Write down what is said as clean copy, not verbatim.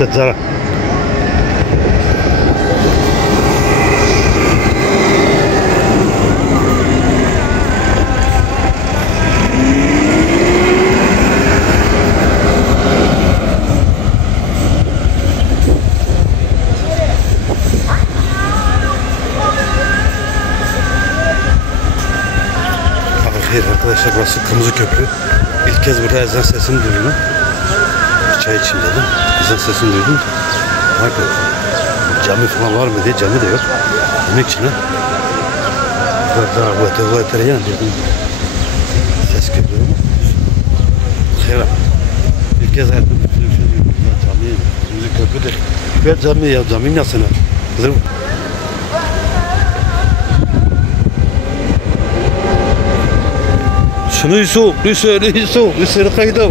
تتزرع. Hayır arkadaşlar, burası Kırmızı Köprü. İlk kez burada ezan sesini duydum. Çay için dedim. Ezan sesini duydum. Bakın cami falan var mı diye, cami de yok. Demek için ha. Burada veteryan dedim. Ses görüyorum. Hayır. İlk kez hayatımda bir şey duydum. Cami, Kırmızı Köprü de. Köprü cami ya, cami nasıl? Kızım. شنو يسوق؟ ليس رقيدو